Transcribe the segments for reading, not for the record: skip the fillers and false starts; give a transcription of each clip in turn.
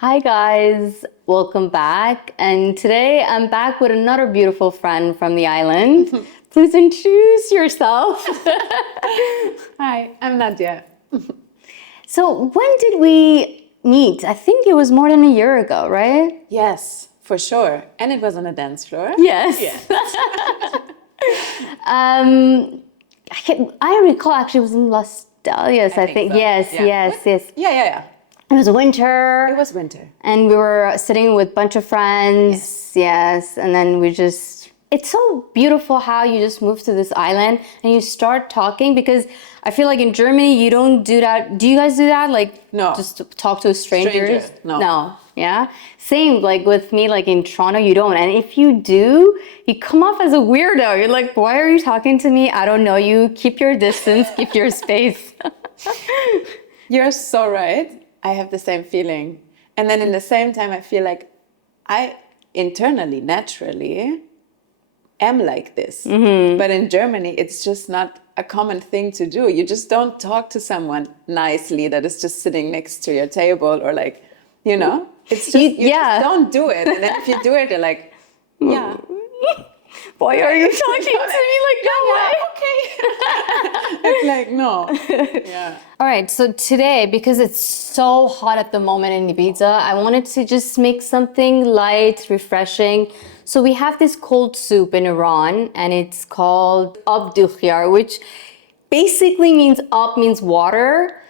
Hi guys, welcome back. And today I'm back with another beautiful friend from the island. Please introduce yourself. Hi, I'm Nadia. So when did we meet? I think it was more than a year ago, right? Yes, for sure. And it was on a dance floor. Yes. Yeah. I recall actually it was in Las Dalias, I think. so. Yes, Yeah. yes. Yeah. It was winter. It was winter. And we were sitting with a bunch of friends. Yes. And then it's so beautiful how you just move to this island and you start talking, because I feel like in Germany, you don't do that. Do you guys do that? Like, No. just to talk to strangers? Stranger, no. No. Yeah. Same like with me, like in Toronto, you don't. And if you do, you come off as a weirdo. You're like, why are you talking to me? I don't know you. Keep your distance, keep your space. You're so right. I have the same feeling. And then in the same time, I feel like I internally, naturally, am like this. But in Germany, it's just not a common thing to do. You just don't talk to someone nicely that is just sitting next to your table or like, it's just, you just don't do it. And then if you do it, you're like, yeah. Why are you talking to me like that? Okay. It's like, no. Yeah. All right, so today, because it's so hot at the moment in Ibiza, I wanted to just make something light, refreshing. So we have this cold soup in Iran, and it's called abdukhyar, which basically means up means water.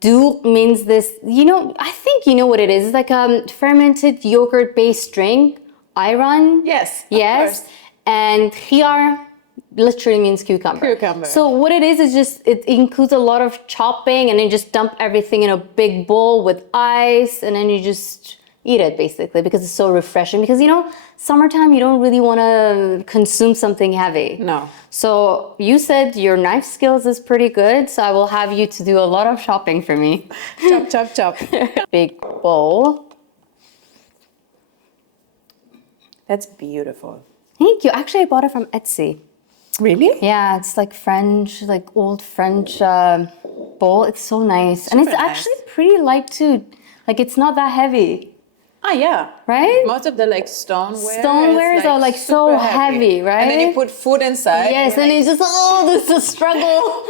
Duk means this, I think you know what it is. It's like a fermented yogurt-based drink. Ayran. Yes. Yes. And khiyar literally means cucumber. Cucumber. So what it is just, it includes a lot of chopping, and then just dump everything in a big bowl with ice, and then you just eat it basically, because it's so refreshing. Because summertime, you don't really want to consume something heavy. No. So you said your knife skills is pretty good, so I will have you to do a lot of shopping for me. Chop. Big bowl. That's beautiful. Thank you. Actually, I bought it from Etsy. Really? Yeah, it's like French, like old French bowl. It's so nice. And it's actually pretty light too. Like, it's not that heavy. Ah, yeah. Right? Most of the stoneware Stonewares are like so heavy, right? And then you put food inside. Yes, and it's just, this is a struggle.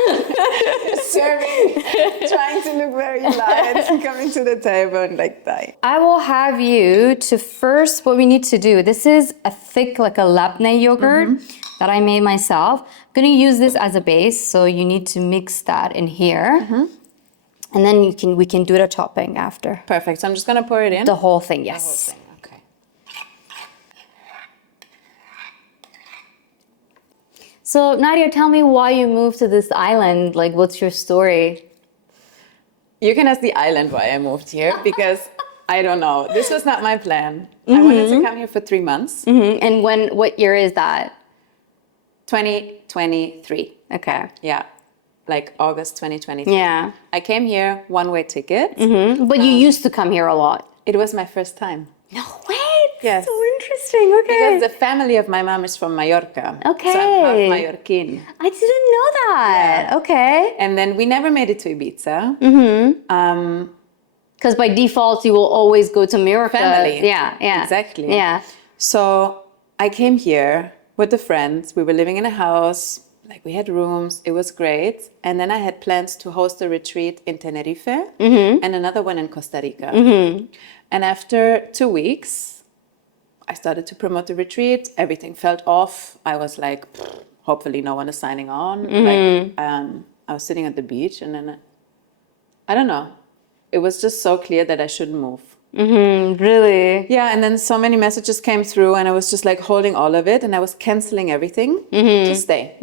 Serving, trying to look very light, coming to the table and die. I will have you to first, what we need to do, this is a thick, like a labneh yogurt that I made myself. I'm going to use this as a base, so you need to mix that in here. And then we can do the topping after. Perfect. So I'm just going to pour it in? The whole thing, yes. The whole thing, okay. So Nadia, tell me why you moved to this island. Like, what's your story? You can ask the island why I moved here, because I don't know. This was not my plan. I wanted to come here for 3 months. And what year is that? 2023. Okay. Yeah. Like August 2023. Yeah. I came here, one-way ticket. But you used to come here a lot. It was my first time. No way. Yes. So interesting. Okay. Because the family of my mom is from Mallorca. Okay. So I'm half Mallorquin. I didn't know that. Yeah. Okay. And then we never made it to Ibiza. Because by default, you will always go to Mallorca. Family. Yeah. Exactly. Yeah. So I came here with the friends. We were living in a house. Like, we had rooms. It was great. And then I had plans to host a retreat in Tenerife and another one in Costa Rica. And after 2 weeks, I started to promote the retreat. Everything felt off. I was like, hopefully no one is signing on. I was sitting at the beach, and then I don't know. It was just so clear that I shouldn't move. Really? Yeah, and then so many messages came through, and I was just like holding all of it, and I was canceling everything to stay.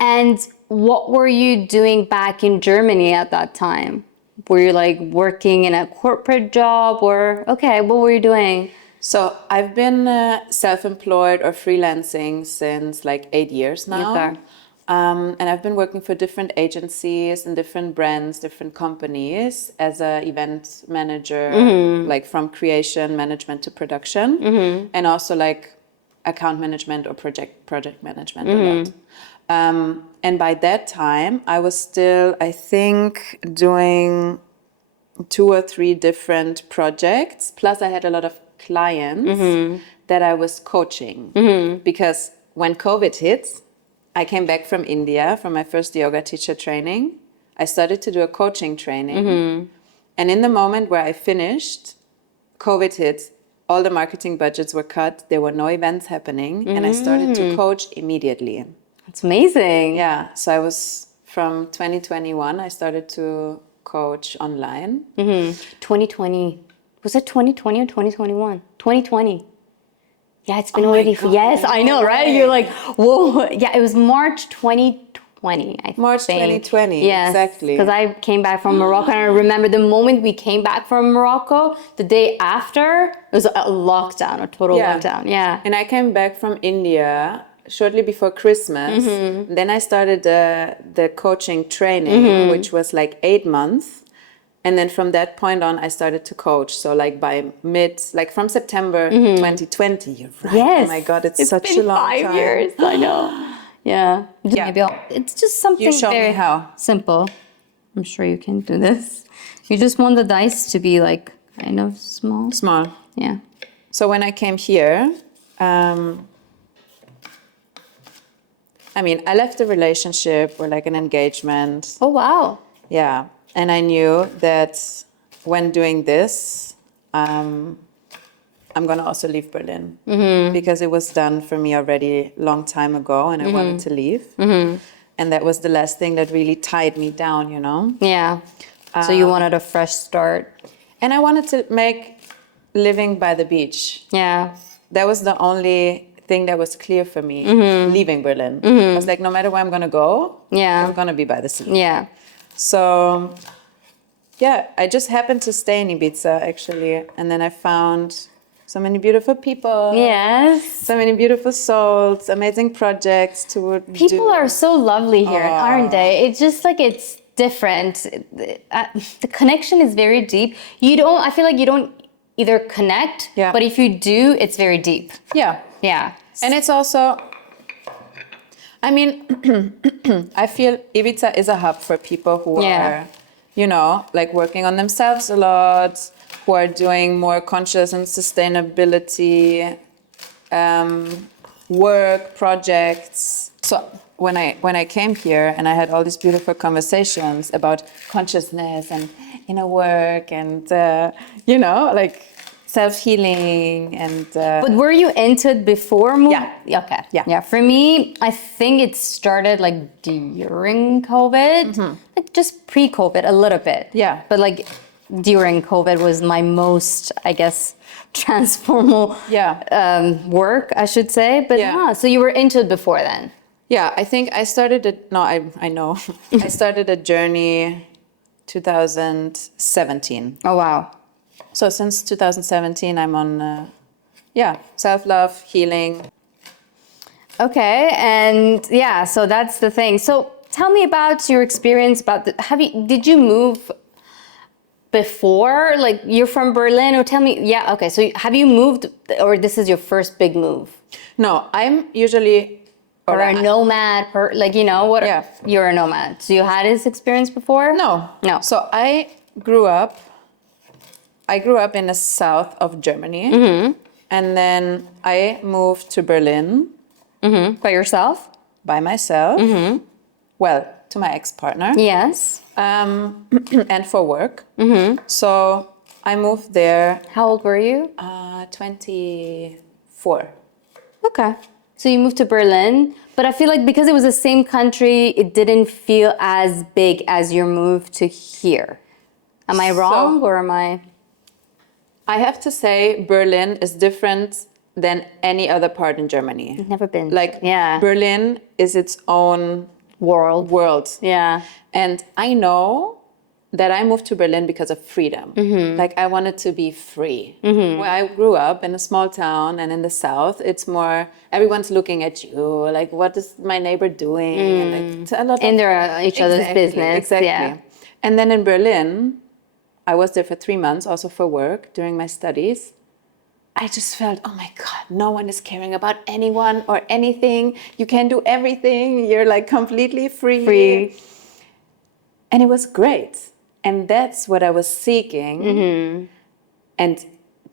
And what were you doing back in Germany at that time? Were you like working in a corporate job, or what were you doing? So I've been self-employed or freelancing since like 8 years now. Okay. And I've been working for different agencies and different brands, different companies as an event manager, like from creation management to production, and also like account management or project management a lot. And by that time, I was still, I think, doing 2 or 3 different projects. Plus, I had a lot of clients that I was coaching. Because when COVID hit, I came back from India from my first yoga teacher training. I started to do a coaching training. And in the moment where I finished, COVID hit. All the marketing budgets were cut. There were no events happening. And I started to coach immediately. That's amazing. Yeah. So I was, from 2021, I started to coach online. 2020. Was it 2020 or 2021? 2020. Yeah, it's been Oh my already. God, Yes, I know, no right? way. You're like, whoa. Yeah, it was March 2020. I March think. 2020, Yes, exactly. because I came back from Morocco, and I remember the moment we came back from Morocco. The day after, it was a lockdown, a total lockdown. Yeah. And I came back from India shortly before Christmas. Then I started the coaching training, which was like 8 months. And then from that point on, I started to coach. So like like from September 2020, you're right. Yes. Oh my God, it's It's such been a long 5 time. years. I know. Yeah. Maybe it's just something show me very how. simple. I'm sure you can do this. You just want the dice to be like kind of small. Small. Yeah. So when I came here, I left a relationship or like an engagement. Oh wow. Yeah. And I knew that when doing this, I'm going to also leave Berlin because it was done for me already long time ago and I wanted to leave. And that was the last thing that really tied me down, you know? Yeah. So you wanted a fresh start. And I wanted to make living by the beach. Yeah. That was the only thing that was clear for me, leaving Berlin. I was like, no matter where I'm going to go, I'm going to be by the sea. Yeah. So, yeah, I just happened to stay in Ibiza, actually. And then I found so many beautiful people. Yes. So many beautiful souls, amazing projects to do. People are so lovely here, aren't they? It's just like it's different. The connection is very deep. I feel like you don't either connect, but if you do, it's very deep. Yeah. Yeah. And it's also, I feel Ibiza is a hub for people who are, like working on themselves a lot, who are doing more conscious and sustainability work, projects. So when I came here and I had all these beautiful conversations about consciousness and inner work and, like self-healing and... But were you into it before moving? Yeah. Okay. Yeah. For me, I think it started like during COVID, like just pre-COVID a little bit. Yeah. But like during COVID was my most, I guess, transformal work, I should say. But so you were into it before then? Yeah, I think I started I know. I started a journey 2017. Oh, wow. So since 2017, I'm on, self-love, healing. Okay, and so that's the thing. So tell me about your experience did you move before? Like you're from Berlin or tell me, so have you moved or this is your first big move? No, I'm usually... Or a nomad, you're a nomad. So you had this experience before? No. So I grew up in the south of Germany. And then I moved to Berlin. By yourself? By myself. Well, to my ex-partner. Yes. And for work. So I moved there. How old were you? 24. Okay. So you moved to Berlin, but I feel like because it was the same country, it didn't feel as big as your move to here. Am I wrong or am I... I have to say Berlin is different than any other part in Germany. I've never been. Berlin is its own world. Yeah. And I know that I moved to Berlin because of freedom. Like I wanted to be free. Where I grew up in a small town and in the south, it's more everyone's looking at you. Like, what is my neighbor doing? And like, and they're each other's business. Exactly. Yeah. And then in Berlin, I was there for 3 months, also for work during my studies. I just felt, oh my God, no one is caring about anyone or anything. You can do everything. You're like completely free. And it was great. And that's what I was seeking. And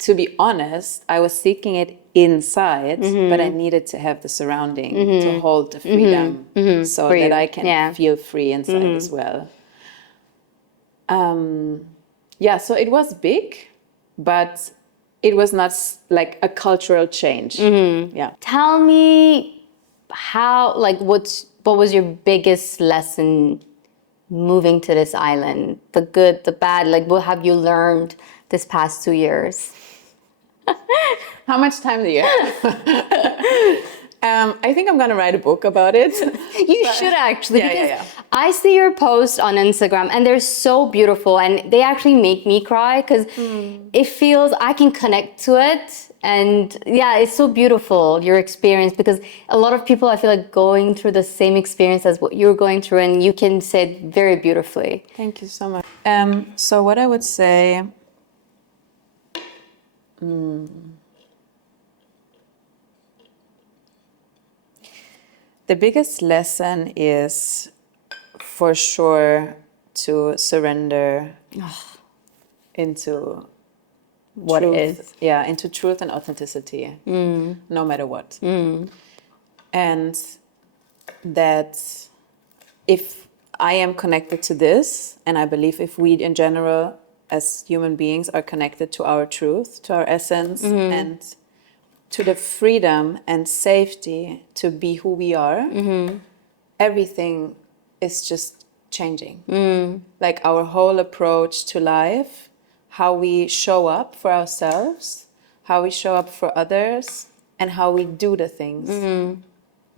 to be honest, I was seeking it inside, but I needed to have the surrounding to hold the freedom so For that you. I can feel free inside as well. Yeah, so it was big, but it was not like a cultural change. Yeah. Tell me how, like, what was your biggest lesson moving to this island? The good, the bad, like, what have you learned this past 2 years? How much time do you have? I think I'm going to write a book about it. You should actually, Yeah, because yeah. I see your posts on Instagram and they're so beautiful and they actually make me cry because it feels I can connect to it. And yeah, it's so beautiful, your experience, because a lot of people I feel like going through the same experience as what you're going through, and you can say it very beautifully. Thank you so much. So what I would say, the biggest lesson is for sure to surrender into What truth. is. Yeah, into truth and authenticity, no matter what. And that if I am connected to this, and I believe if we in general as human beings are connected to our truth, to our essence, and to the freedom and safety to be who we are, everything is just changing. Like our whole approach to life, how we show up for ourselves, how we show up for others, and how we do the things.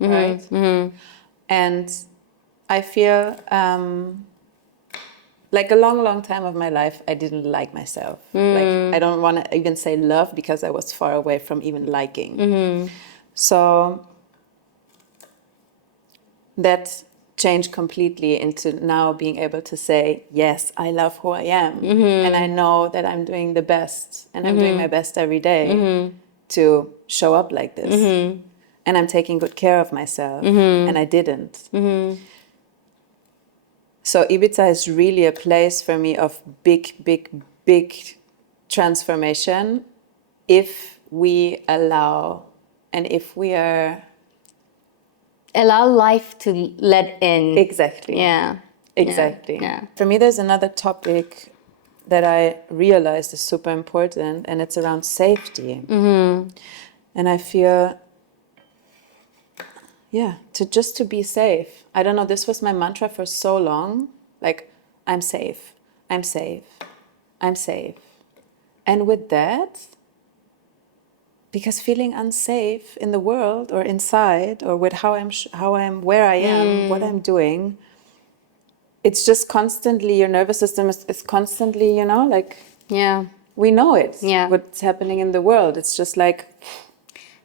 Right? And I feel like a long time of my life, I didn't like myself. Like I don't want to even say love because I was far away from even liking. So that changed completely into now being able to say, yes, I love who I am. And I know that I'm doing the best and I'm doing my best every day to show up like this. And I'm taking good care of myself. And I didn't. So Ibiza is really a place for me of big transformation if we allow and if we are... Allow life to let in. Exactly. Yeah. Exactly. Yeah. For me, there's another topic that I realized is super important, and it's around safety. And I feel, to be safe. I don't know, this was my mantra for so long. Like, I'm safe, I'm safe, I'm safe. And with that, because feeling unsafe in the world or inside or with how I'm where I am, what I'm doing, it's just constantly, your nervous system is constantly, like, we know it. Yeah. What's happening in the world. It's just like...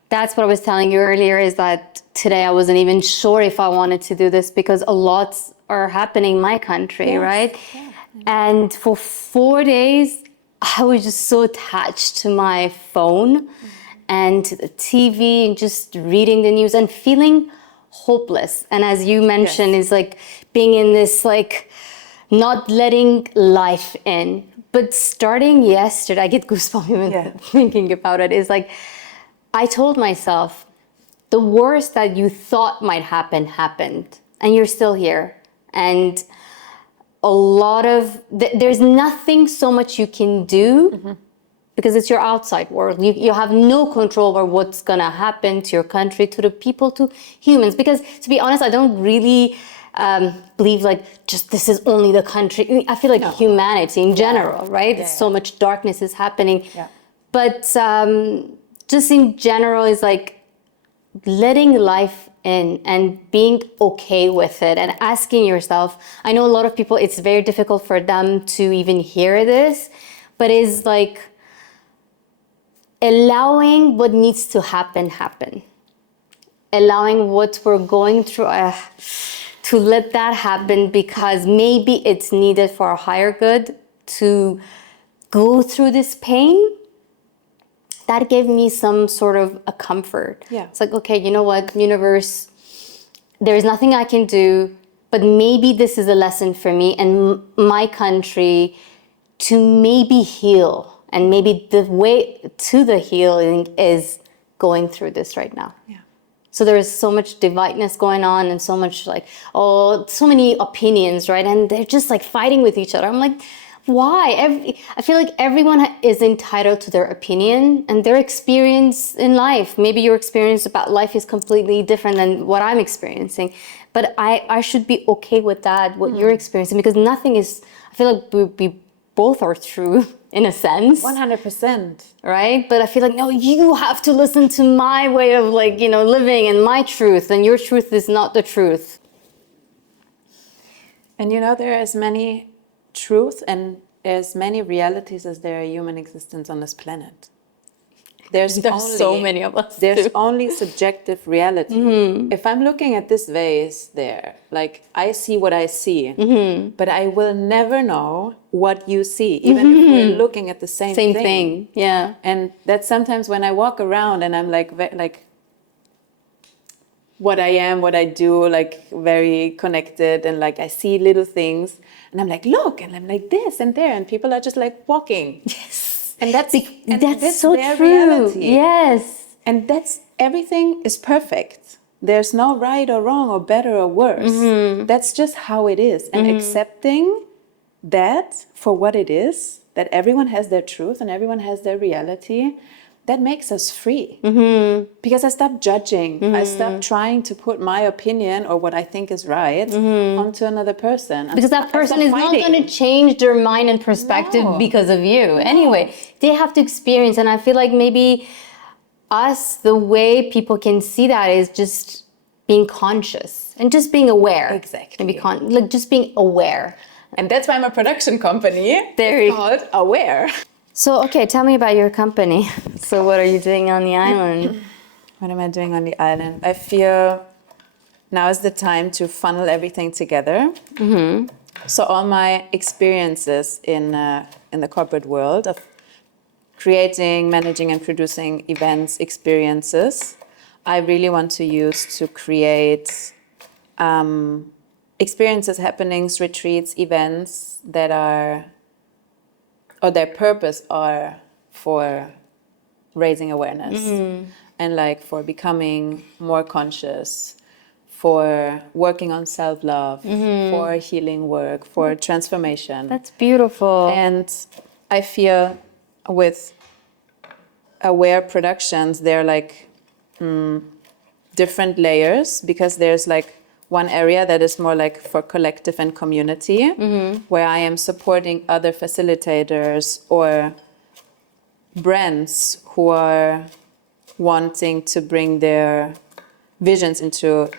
That's what I was telling you earlier, is that today I wasn't even sure if I wanted to do this because a lot are happening in my country, right? Yeah. And for 4 days, I was just so attached to my phone and to the TV and just reading the news and feeling hopeless. And as you mentioned, is like being in this, like, not letting life in. But starting yesterday, I get goosebumps even thinking about it, is like, I told myself, the worst that you thought might happen, happened. And you're still here. And a lot of, there's nothing so much you can do because it's your outside world. You have no control over what's gonna happen to your country, to the people, to humans. Because to be honest, I don't really believe like just this is only the country. I feel like humanity in general, right? So much darkness is happening. But just in general is like letting life in and being okay with it and asking yourself. I know a lot of people, it's very difficult for them to even hear this, but it's like allowing what needs to happen. Allowing what we're going through to let that happen because maybe it's needed for a higher good to go through this pain. That gave me some sort of a comfort. It's like, okay, you know what, universe, there's nothing I can do. but maybe this is a lesson for me and my country to maybe heal. And maybe the way to the healing is going through this right now. Yeah. So there is so much divideness going on and so much like, so many opinions, right? And they're just like fighting with each other. I'm like, why? I feel like everyone is entitled to their opinion and their experience in life. Maybe your experience about life is completely different than what I'm experiencing. But I should be okay with that, what you're experiencing, because nothing is, I feel like we both are true in a sense. 100%. Right? But I feel like, no, you have to listen to my way of like, living and my truth, and your truth is not the truth. And there are as many truths and as many realities as there are human existence on this planet. There's so many of us. There's too. only subjective reality. If I'm looking at this vase there, like I see what I see, but I will never know what you see, even if we're looking at the same thing. Yeah. And that's sometimes when I walk around and I'm like what I am, what I do, like very connected, and like I see little things and I'm like, look, and I'm like this and there, and people are just like walking. Yes. And that's so their true. reality. Yes. And everything is perfect. There's no right or wrong or better or worse. That's just how it is. And accepting that for what it is, that everyone has their truth and everyone has their reality, that makes us free. Because I stopped judging. I stopped trying to put my opinion or what I think is right onto another person. Because that person is not going to change their mind and perspective because of you. No. Anyway, they have to experience. And I feel like maybe the way people can see that is just being conscious and just being aware. Exactly. And just being aware. And that's why I'm a production company. It's called Aware. So, okay, tell me about your company. So what are you doing on the island? What am I doing on the island? I feel now is the time to funnel everything together. So all my experiences in the corporate world of creating, managing, and producing events, experiences, I really want to use to create experiences, happenings, retreats, events that are, or their purpose are for raising awareness and like for becoming more conscious, for working on self-love, for healing work, for transformation. That's beautiful. And I feel with Aware Productions, they're like different layers, because there's like one area that is more like for collective and community, where I am supporting other facilitators or brands who are wanting to bring their visions into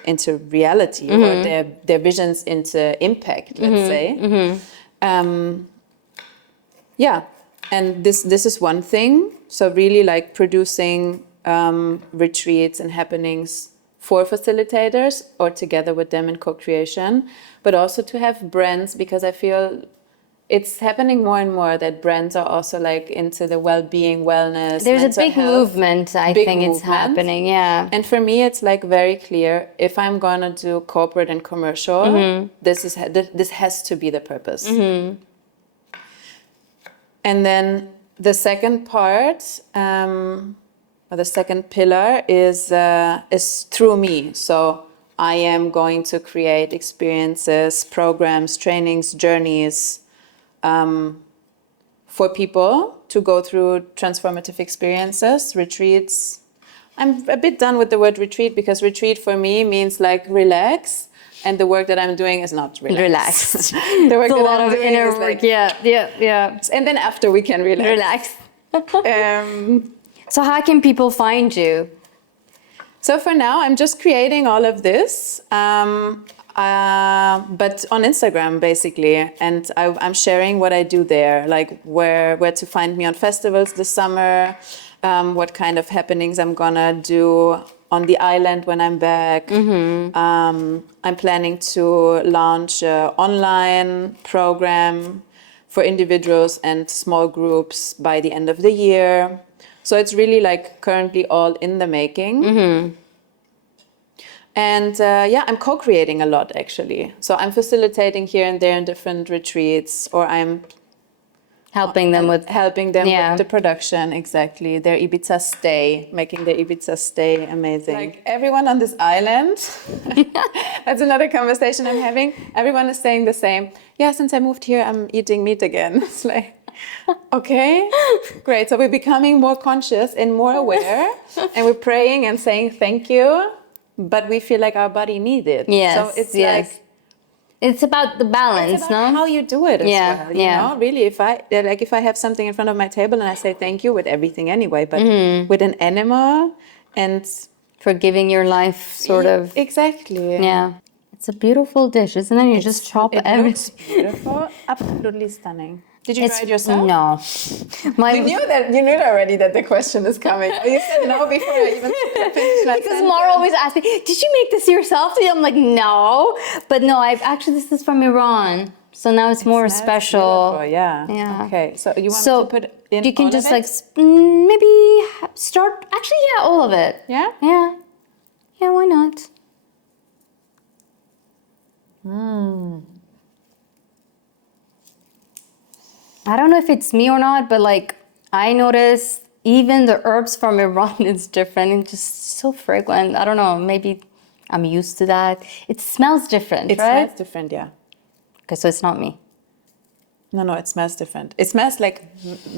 reality, or their visions into impact, let's say. Yeah, and this is one thing. So really like producing retreats and happenings for facilitators or together with them in co-creation, but also to have brands, because I feel it's happening more and more that brands are also like into the well-being, wellness. There's a big movement, I think it's happening, yeah. And for me, it's like very clear, if I'm gonna do corporate and commercial, this has to be the purpose. And then the second part, or the second pillar is through me. So I am going to create experiences, programs, trainings, journeys for people to go through transformative experiences, retreats. I'm a bit done with the word retreat, because retreat for me means like relax. And the work that I'm doing is not relaxed. The work it's a that lot I'm of doing inner is work, like, yeah. And then after we can relax. So how can people find you? So for now, I'm just creating all of this, but on Instagram, basically. And I'm sharing what I do there, like where to find me on festivals this summer, what kind of happenings I'm gonna do on the island when I'm back. I'm planning to launch an online program for individuals and small groups by the end of the year. So it's really like currently all in the making. And yeah, I'm co-creating a lot actually. So I'm facilitating here and there in different retreats, or I'm Helping them with helping them Yeah. with the production, exactly. Their Ibiza stay, making their Ibiza stay amazing. Like everyone on this island, that's another conversation I'm having. Everyone is saying the same. Yeah, since I moved here, I'm eating meat again. It's like, okay, great. So we're becoming more conscious and more aware, and we're praying and saying thank you, but we feel like our body needs it. Yes, So it's yes. like, It's about the balance, it's about no? how you do it as Yeah, well. You yeah. know, really, if I have something in front of my table and I say thank you with everything anyway, but with an animal and For giving your life sort of. exactly. Yeah. It's a beautiful dish, isn't it? You just chop it everything. looks beautiful, absolutely stunning. Did you try it yourself? No. You knew already that the question is coming. You said no before I even finished that Because sentence. Mara always asks me, did you make this yourself? I'm like, no. But no, this is from Iran. So now it's more Smells special. beautiful, yeah. Yeah. Okay, so you want So me to put in you can all just of it? like maybe start. Actually, yeah, all of it. Yeah? Yeah. Yeah, why not? I don't know if it's me or not, but like I notice even the herbs from Iran is different and just so fragrant. I don't know, maybe I'm used to that. It smells different, It right? smells different, yeah. Okay, so it's not me. No, it smells different. It smells like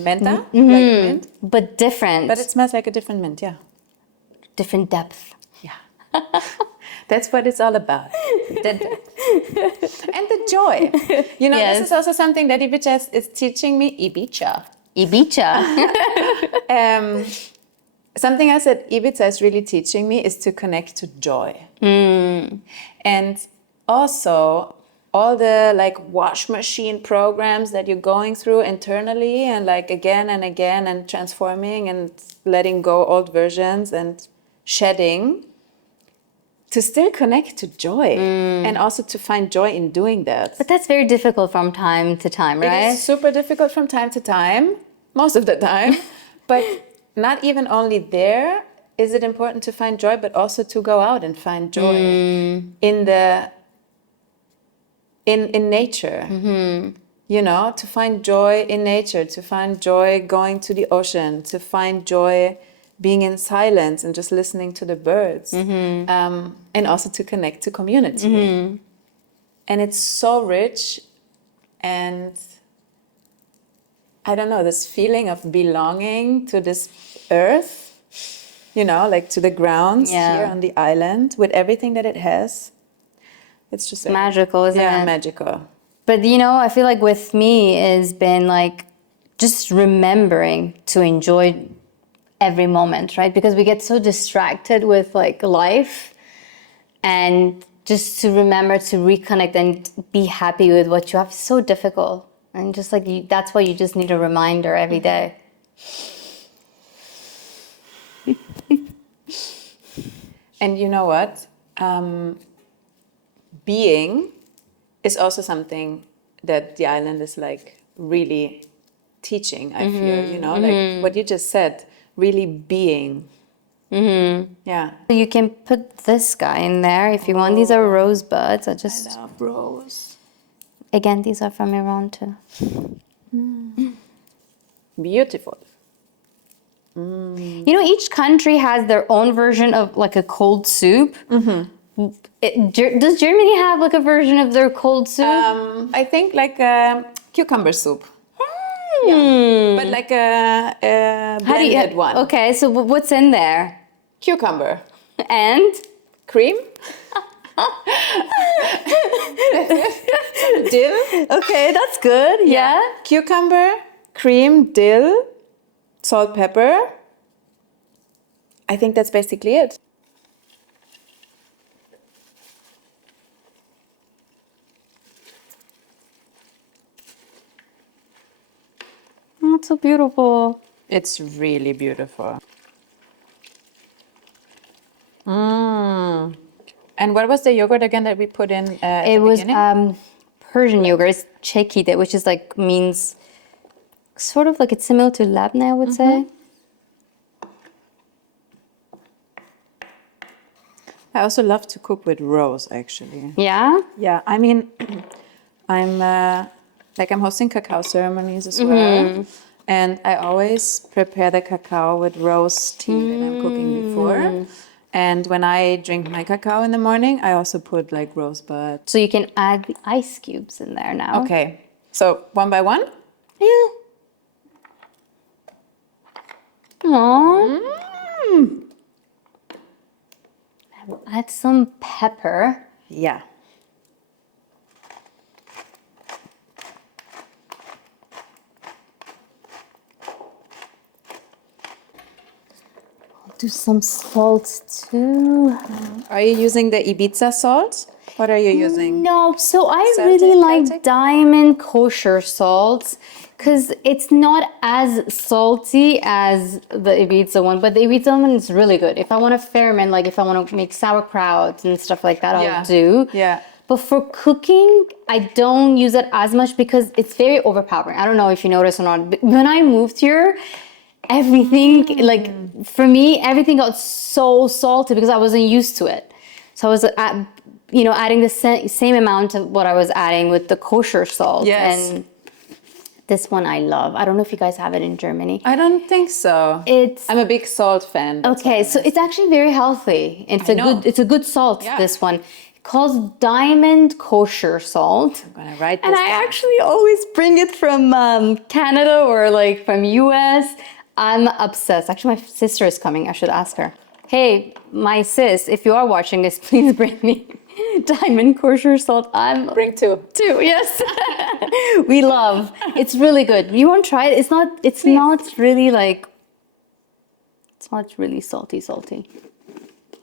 menta, like mint, But different. but it smells like a different mint, yeah. different depth. Yeah. That's what it's all about. And the joy. You know, Yes. this is also something that Ibiza is teaching me. Ibiza. Something else that Ibiza is really teaching me is to connect to joy. And also all the like wash machine programs that you're going through internally and like again and again and transforming and letting go old versions and shedding, to still connect to joy and also to find joy in doing that. But that's very difficult from time to time, right? It is super difficult from time to time, most of the time, but not even only there is it important to find joy, but also to go out and find joy in nature. You know, to find joy in nature, to find joy going to the ocean, to find joy being in silence and just listening to the birds, and also to connect to community. And it's so rich, and I don't know, this feeling of belonging to this earth, you know, like to the grounds here on the island with everything that it has. It's just magical, isn't it? Yeah, magical. But you know, I feel like with me it's been like just remembering to enjoy every moment, right? Because we get so distracted with like life, and just to remember to reconnect and be happy with what you have is so difficult. And just like that's why you just need a reminder every day. And you know what? Being is also something that the island is like really teaching, I feel, you know, like what you just said, really being. Yeah. So you can put this guy in there if you want. These are rosebuds. I love rose. Again, these are from Iran too. Beautiful. You know, each country has their own version of like a cold soup. Does Germany have like a version of their cold soup? I think like a cucumber soup. Yeah. But like a blended one. Okay, so what's in there? Cucumber. And? Cream. Dill. Okay, that's good. Yeah. Cucumber, cream, dill, salt, pepper. I think that's basically it. Oh, it's so beautiful. It's really beautiful. And what was the yogurt again that we put in at It the was beginning? Persian yogurt. It's chekide, which is like means sort of like it's similar to labneh, I would say. I also love to cook with rose, actually. Yeah? Yeah, I mean, I'm hosting cacao ceremonies as well, and I always prepare the cacao with rose tea that I'm cooking before. And when I drink my cacao in the morning, I also put like rosebud. So you can add the ice cubes in there now. Okay, so one by one. Yeah. Aww. I will add some pepper. Yeah. Do some salt too. Are you using the Ibiza salt? What are you using? No, so I Celtic, really like Celtic? diamond kosher salt because it's not as salty as the Ibiza one, but the Ibiza one is really good. If I want to ferment, like if I want to make sauerkraut and stuff like that, Yeah. I'll do. Yeah. But for cooking, I don't use it as much because it's very overpowering. I don't know if you noticed or not. But when I moved here, everything, like for me, everything got so salty because I wasn't used to it. So I was adding the same amount of what I was adding with the kosher salt. Yes. And this one I love. I don't know if you guys have it in Germany. I don't think so. I'm a big salt fan. That's Okay, why so I'm it's actually very healthy. know. It's a good salt, Yeah. this one. It's called diamond kosher salt. I'm gonna write this And I down. actually always bring it from Canada or like from US. I'm obsessed. Actually, my sister is coming. I should ask her. Hey, my sis, if you are watching this, please bring me diamond kosher salt. I'm Bring two. yes. We love. It's really good. You want to try it? It's not really like, it's not really salty.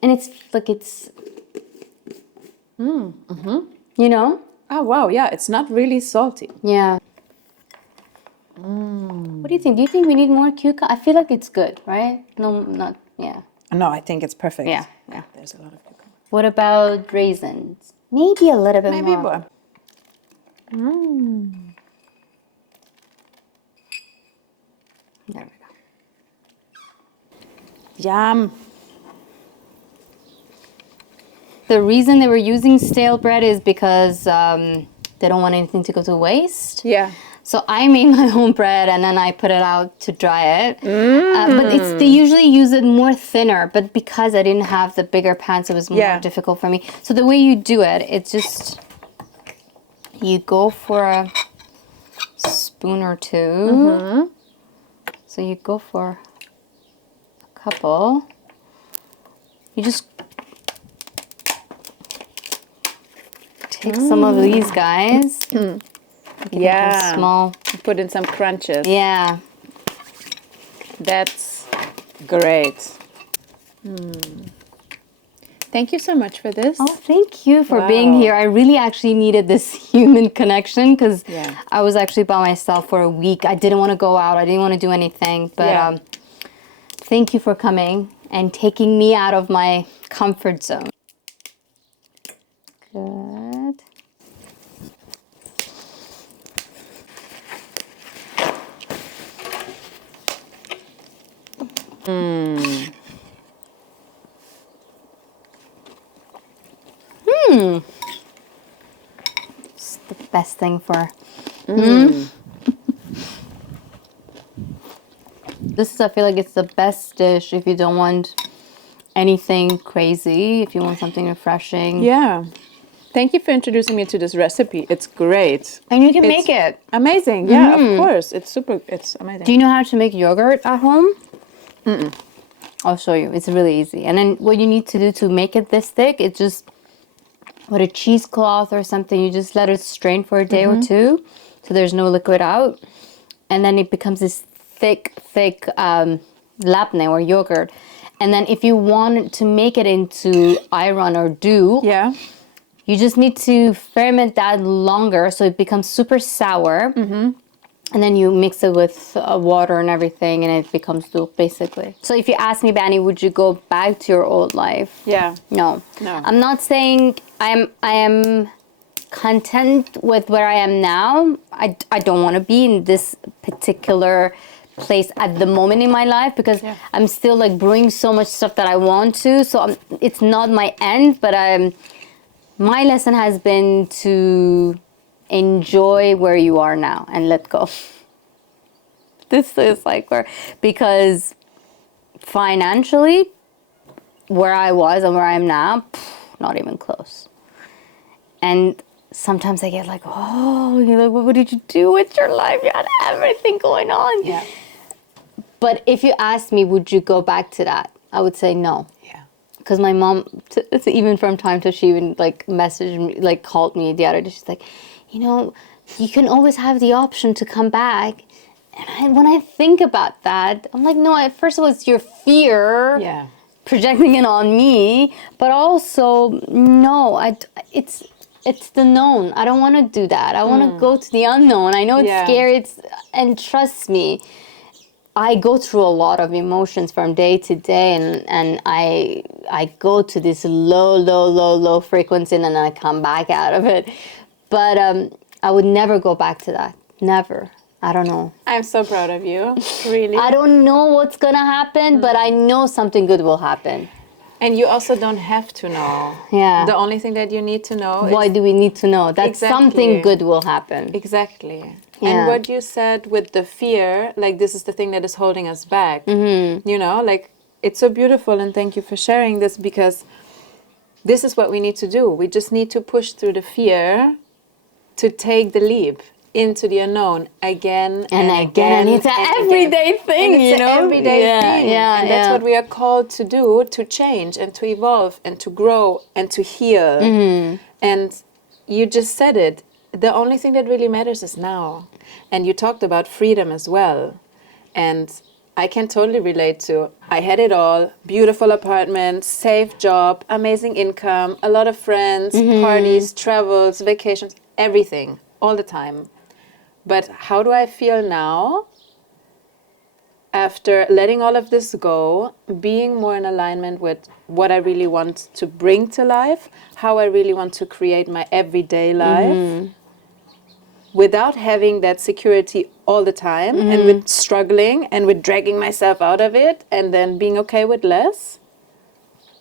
And it's like you know? Oh wow, yeah, it's not really salty. Yeah. What do you think? Do you think we need more cucumber? I feel like it's good, right? No, not, yeah. No, I think it's perfect. Yeah. There's a lot of cucumber. What about raisins? Maybe a little bit Maybe more. more. There we go. Yum. The reason they were using stale bread is because they don't want anything to go to waste. Yeah. So I made my own bread and then I put it out to dry it. But they usually use it more thinner. But because I didn't have the bigger pans, it was more difficult for me. So the way you do it, it's just you go for a spoon or two. So you go for a couple. You just take some of these guys. Yeah. Small. Put in some crunches. Yeah. That's great. Thank you so much for this. Oh, thank you for being here. I really actually needed this human connection because I was actually by myself for a week. I didn't want to go out. I didn't want to do anything. But thank you for coming and taking me out of my comfort zone. Good. It's the best thing for. This is, I feel like it's the best dish if you don't want anything crazy, if you want something refreshing. Yeah. Thank you for introducing me to this recipe. It's great. And you can make it. Amazing. Yeah, of course. It's amazing. Do you know how to make yogurt at home? I'll show you. It's really easy. And then what you need to do to make it this thick, it's just with a cheesecloth or something, you just let it strain for a day or two so there's no liquid out. And then it becomes this thick labne or yogurt. And then if you want to make it into ayran or dough, you just need to ferment that longer so it becomes super sour. And then you mix it with water and everything and it becomes dough basically. So if you ask me, Bani, would you go back to your old life? Yeah. No. No. I'm not saying I am content with where I am now. I don't want to be in this particular place at the moment in my life, because I'm still like brewing so much stuff that I want to. So it's not my end, but my lesson has been to enjoy where you are now and let go. This is like because financially, where I was and where I am now, not even close. And sometimes I get like, oh, you're like, what did you do with your life? You had everything going on. Yeah. But if you asked me, would you go back to that? I would say no. Yeah. Because my mom, even from time to time, she even like messaged me, like called me the other day. She's like, you can always have the option to come back. And when I think about that, I'm like, no, first of all, it's your fear. Yeah. Projecting it on me, but also no, it's the known. I don't want to do that. I want to go to the unknown. I know it's scary. And trust me, I go through a lot of emotions from day to day, and I go to this low frequency, and then I come back out of it. But I would never go back to that. Never. I don't know. I'm so proud of you, really. I don't know what's going to happen, but I know something good will happen. And you also don't have to know. Yeah. The only thing that you need to know is... Why do we need to know? That something good will happen. Exactly. Yeah. And what you said with the fear, like this is the thing that is holding us back. Mm-hmm. Like it's so beautiful, and thank you for sharing this, because this is what we need to do. We just need to push through the fear to take the leap into the unknown again and again. And it's an everyday thing, It's an everyday thing. Yeah, and that's what we are called to do, to change and to evolve and to grow and to heal. Mm-hmm. And you just said it. The only thing that really matters is now. And you talked about freedom as well. And I can totally relate to, I had it all, beautiful apartment, safe job, amazing income, a lot of friends, parties, travels, vacations, everything, all the time. But how do I feel now after letting all of this go, being more in alignment with what I really want to bring to life, how I really want to create my everyday life, without having that security all the time, and with struggling and with dragging myself out of it, and then being okay with less?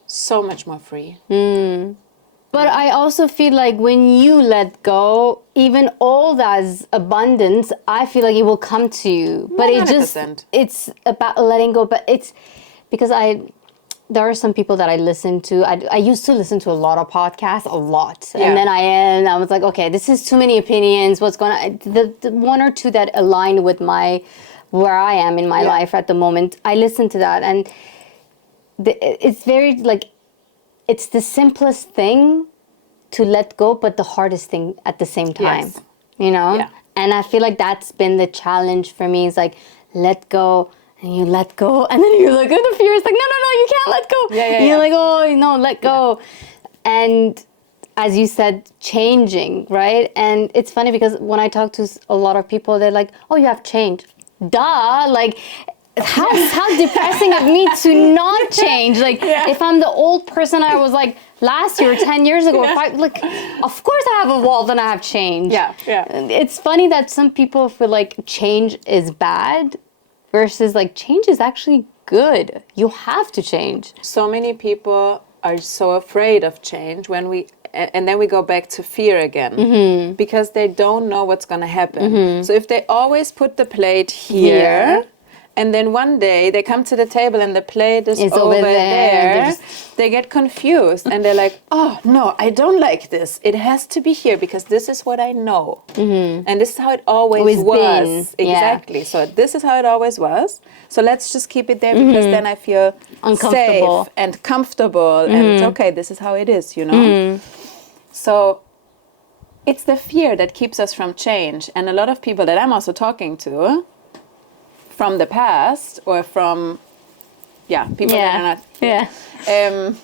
So much more free. But I also feel like when you let go, even all that abundance, I feel like it will come to you. But 100%. It's about letting go. But it's because there are some people that I listen to. I used to listen to a lot of podcasts, a lot. Yeah. And then I was like, okay, this is too many opinions. What's going on? The one or two that align with where I am in my life at the moment, I listen to that. And it's very like, it's the simplest thing to let go, but the hardest thing at the same time, Yeah. And I feel like that's been the challenge for me, is like, let go, and you let go, and then you're like, oh, the fear is like, no, you can't let go. And you're like, oh, no, let go. And as you said, changing, right? And it's funny because when I talk to a lot of people, they're like, oh, you have changed. Duh, like, how depressing of me to not change. Like, if I'm the old person I was like last year, 10 years ago, like, of course I have evolved and I have changed. Yeah. It's funny that some people feel like change is bad versus like change is actually good. You have to change. So many people are so afraid of change and then we go back to fear again, because they don't know what's going to happen. So if they always put the plate here, and then one day they come to the table and the plate is over there, they get confused and they're like, oh, no, I don't like this. It has to be here because this is what I know. And this is how it always was. Been. Exactly. So this is how it always was. So let's just keep it there because then I feel safe and comfortable. And okay, this is how it is, So it's the fear that keeps us from change. And a lot of people that I'm also talking to, from the past or from people that are not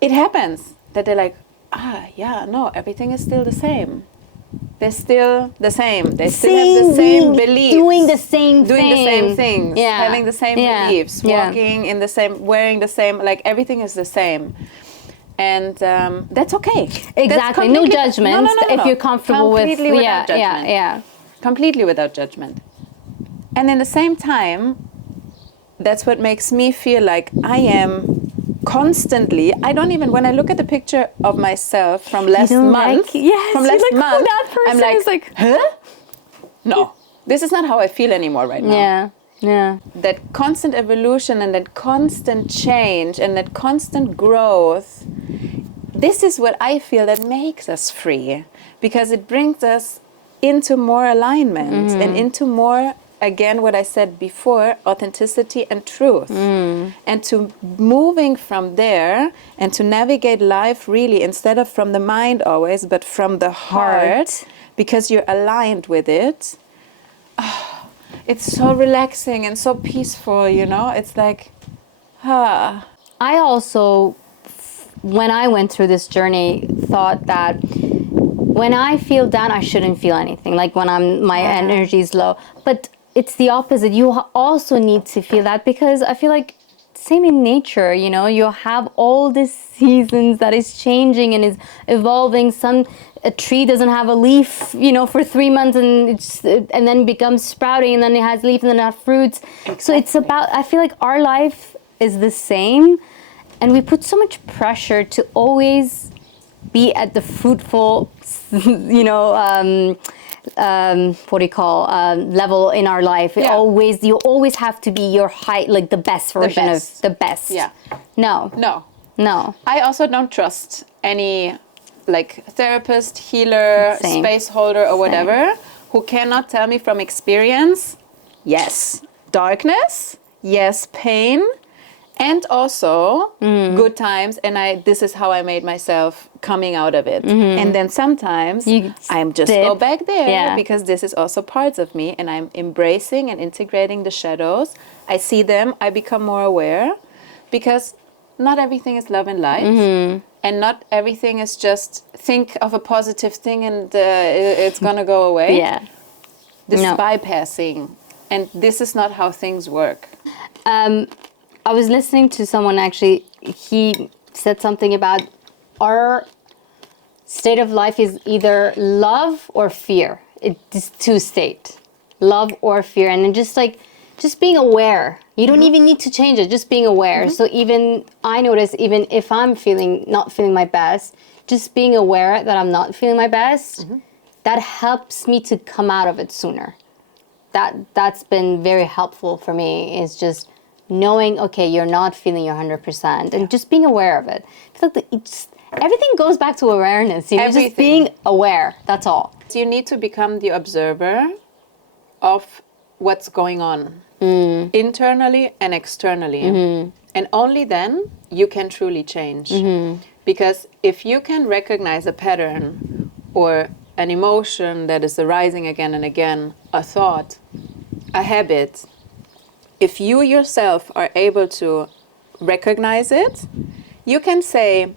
it happens that they're like, everything is still the same. They're still the same. They still have the same beliefs, doing the same things, having the same beliefs, walking in the same, wearing the same, like everything is the same. And that's okay. Exactly. No judgment. No. If you're comfortable Completely with without judgment. Yeah. Completely without judgment. And in the same time, that's what makes me feel like I am constantly, I don't even, when I look at the picture of myself from last month, yes, from you're last like, who month, that person I'm is like, huh? No, this is not how I feel anymore right now. yeah, yeah. That constant evolution and that constant change and that constant growth, this is what I feel that makes us free, because it brings us into more alignment and into more, again, what I said before, authenticity and truth. And to moving from there and to navigate life really instead of from the mind always, but from the heart, because you're aligned with it. Oh, it's so relaxing and so peaceful, you know? It's like, ah. I also, when I went through this journey, thought that when I feel down, I shouldn't feel anything. Like when my energy is low. But it's the opposite. You also need to feel that, because I feel like same in nature, you know, you have all these seasons that is changing and is evolving. A tree doesn't have a leaf, you know, for 3 months and then becomes sprouting, and then it has leaves and then it has fruits. Exactly. So it's about, I feel like our life is the same, and we put so much pressure to always be at the fruitful, you know, what do you call, level in our life. Yeah. You always have to be your height, like the best version of the best. Yeah. No. I also don't trust any like therapist, healer, Same. space holder, or whatever, who cannot tell me from experience, yes, darkness, yes, pain, and also good times, and this is how I made myself coming out of it. And then sometimes I'm just go back there because this is also parts of me, and I'm embracing and integrating the shadows. I see them, I become more aware, because not everything is love and light, and not everything is just think of a positive thing and it's gonna go away. Yeah. This is bypassing, and this is not how things work. I was listening to someone, actually, he said something about our state of life is either love or fear. It's two state, love or fear. And then just being aware. You don't even need to change it, just being aware. So even, I notice, even if I'm not feeling my best, just being aware that I'm not feeling my best, that helps me to come out of it sooner. That's been very helpful for me, is just knowing, okay, you're not feeling your 100%, and just being aware of it. I feel like everything goes back to awareness. You know, just being aware, that's all. So you need to become the observer of what's going on internally and externally. And only then you can truly change. Because if you can recognize a pattern or an emotion that is arising again and again, a thought, a habit, if you yourself are able to recognize it, you can say,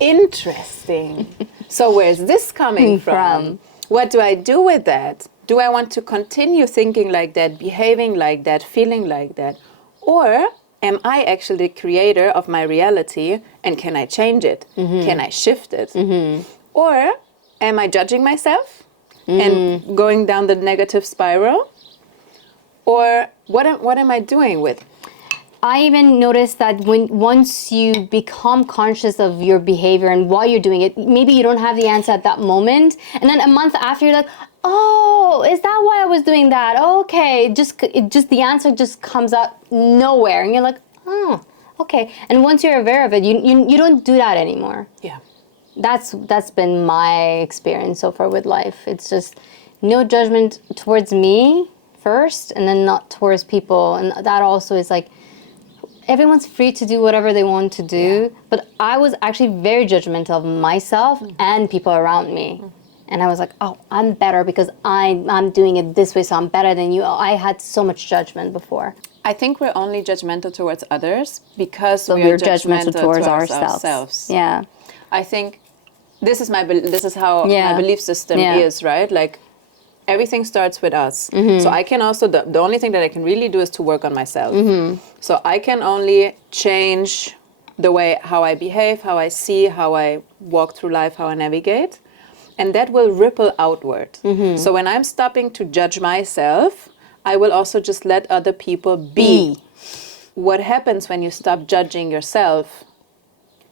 interesting. So where's this coming from? What do I do with that? Do I want to continue thinking like that, behaving like that, feeling like that? Or am I actually the creator of my reality, and can I change it? Can I shift it? Or am I judging myself and going down the negative spiral? Or what am I doing with? I even noticed that once you become conscious of your behavior and why you're doing it, maybe you don't have the answer at that moment, and then a month after you're like, oh, is that why I was doing that? Okay, the answer just comes out nowhere, and you're like, oh, okay. And once you're aware of it, you don't do that anymore. Yeah. That's been my experience so far with life. It's just no judgment towards me first, and then not towards people, and that also is like, everyone's free to do whatever they want to do, but I was actually very judgmental of myself and people around me. And I was like, oh, I'm better because I'm doing it this way, so I'm better than you. I had so much judgment before. I think we're only judgmental towards others because we're judgmental towards ourselves. Yeah. I think this is how my belief system is, right? Like, everything starts with us. So I can also, the only thing that I can really do is to work on myself. So I can only change the way how I behave, how I see, how I walk through life, how I navigate. And that will ripple outward. So when I'm stopping to judge myself, I will also just let other people be. What happens when you stop judging yourself?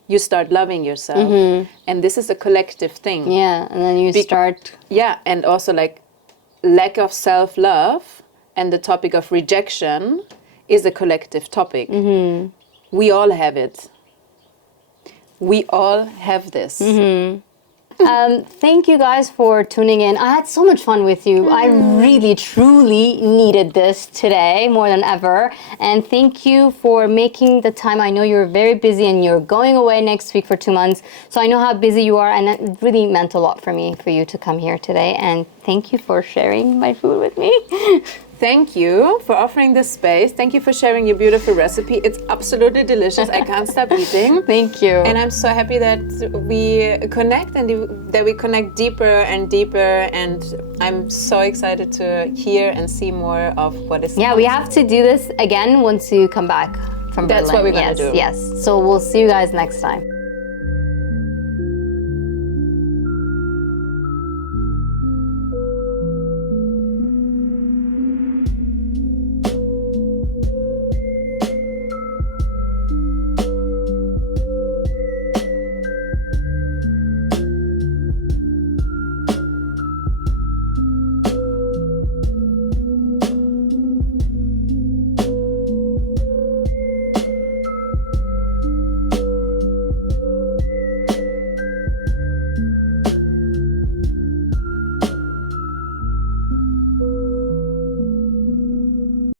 You start loving yourself. And this is a collective thing. Yeah, and then you start... Yeah, and also like lack of self-love and the topic of rejection is a collective topic. We all have it. We all have this. Thank you guys for tuning in. I had so much fun with you. I really, truly needed this today more than ever. And thank you for making the time. I know you're very busy and you're going away next week for 2 months. So I know how busy you are, and it really meant a lot for me for you to come here today. And thank you for sharing my food with me. Thank you for offering this space. Thank you for sharing your beautiful recipe. It's absolutely delicious. I can't stop eating. Thank you. And I'm so happy that we connect and that we connect deeper and deeper. And I'm so excited to hear and see more of what is. Yeah, we have to do this again once you come back from Berlin. That's what we're going to do. Yes. So we'll see you guys next time.